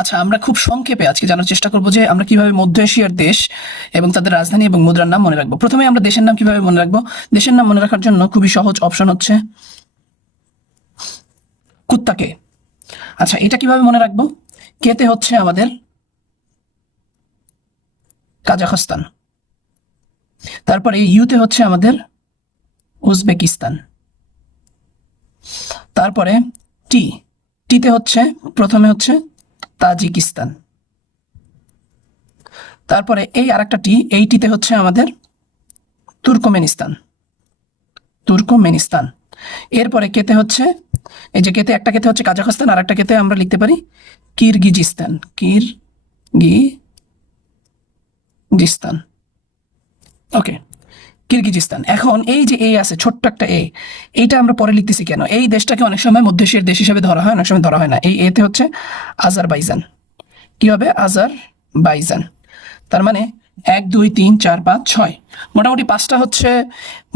আচ্ছা, আমরা খুব সংক্ষেপে আজকে জানার চেষ্টা করব যে আমরা কিভাবে মধ্য এশিয়ার দেশ এবং তাদের রাজধানী এবং মুদ্রার নাম মনে রাখবো। প্রথমে আমরা দেশের নাম কিভাবে মনে রাখবো? দেশের নাম মনে রাখার জন্য খুবই সহজ অপশন হচ্ছে কুত্তাকে। আচ্ছা, এটা কিভাবে মনে রাখবো? কেতে হচ্ছে আমাদের কাজাখস্তান, তারপরে ইউতে হচ্ছে আমাদের উজবেকিস্তান, তারপরে টিতে হচ্ছে প্রথমে হচ্ছে তাজিকিস্তান, তারপরে এই আরেকটা এই টিতে হচ্ছে আমাদের তুর্কমেনিস্তান। এরপরে কেতে হচ্ছে, এই যে কেতে একটা কেতে হচ্ছে কাজাখস্তান, আর একটা কেতে আমরা লিখতে পারি কিরগিজিস্তান। ওকে, কিরগিজিস্তান। এখন এই যে আছে ছোট্ট একটা এইটা আমরা পরে লিখতেছি কেন? এই দেশটাকে অনেক সময় মধ্য এশিয়ার দেশ হিসেবে ধরা হয়, অনেক সময় ধরা হয় না। এই এতে হচ্ছে আজারবাইজান। কি হবে? আজারবাইজান। তার মানে 1 2 3 4 5 6 মোটামুটি 5টা হচ্ছে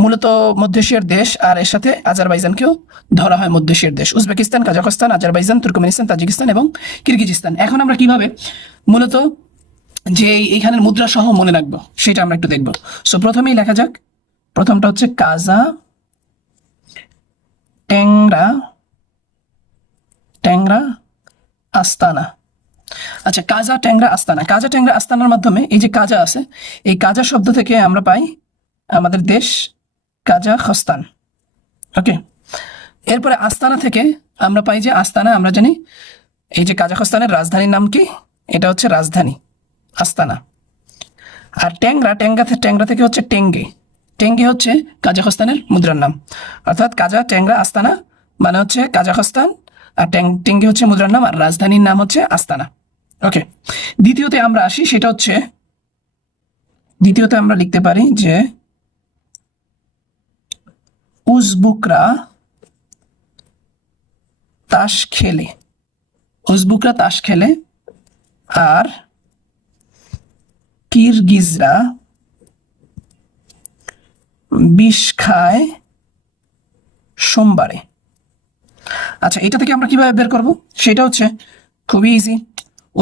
মূলত মধ্য এশিয়ার দেশ, আর এর সাথে আজারবাইজানকেও ধরা হয় মধ্য এশিয়ার দেশ। Uzbekistan, Kazakhstan, Azerbaijan, Turkmenistan, Tajikistan এবং কিরগিজিস্তান। এখন আমরা কিভাবে মূলত যে এইখানের মুদ্রা সহ মনে রাখবো সেটা আমরা একটু দেখবো। সো প্রথমেই লেখা যাক, প্রথমটা হচ্ছে কাজা ট্যাংরা আস্তানা। আচ্ছা, কাজা ট্যাংরা আস্তানার মাধ্যমে এই যে কাজা আছে, এই কাজা শব্দ থেকে আমরা পাই আমাদের দেশ কাজাখস্তান। ওকে, এরপরে আস্তানা থেকে আমরা পাই যে আস্তানা, আমরা জানি এই যে কাজাখস্তানের রাজধানীর নাম কি? এটা হচ্ছে রাজধানী আস্তানা। আর ট্যাংরা থেকে হচ্ছে টেঙ্গে হচ্ছে কাজাখস্তানের মুদ্রার নাম। অর্থাৎ কাজা ট্যাংরা আস্তানা মানে হচ্ছে কাজাখস্তান, আর টেঙ্গে হচ্ছে মুদ্রার নাম, আর রাজধানীর নাম হচ্ছে আস্তানা। ওকে, দ্বিতীয়তে আমরা আসি, সেটা হচ্ছে দ্বিতীয়তে আমরা লিখতে পারি যে উজবুকরা তাস খেলে আর কিরগিজরা বিষ খায় সোমবারে। আচ্ছা, এটা থেকে আমরা কিভাবে বের করব? সেটা হচ্ছে খুবই ইজি।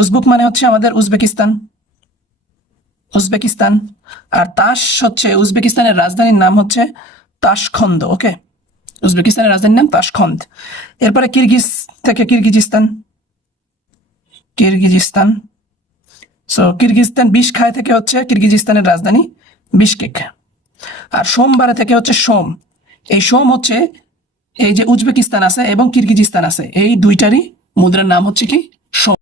উজবুক মানে হচ্ছে আমাদের উজবেকিস্তান, আর তাস হচ্ছে উজবেকিস্তানের রাজধানীর নাম হচ্ছে তাশখন্দ। ওকে, উজবেকিস্তানের রাজধানীর নাম তাশখন্দ। এরপরে কিরগিজ থেকে কিরগিজিস্তান। সো কিরগিজস্তান বিষ খায় থেকে হচ্ছে কিরগিজিস্তানের রাজধানী বিশকেক। আর সোমবারে থেকে হচ্ছে এই সোম হচ্ছে এই যে উজবেকিস্তান আছে এবং কিরগিজিস্তান আছে, এই দুইটারই মুদ্রার নাম হচ্ছে কি? সোম।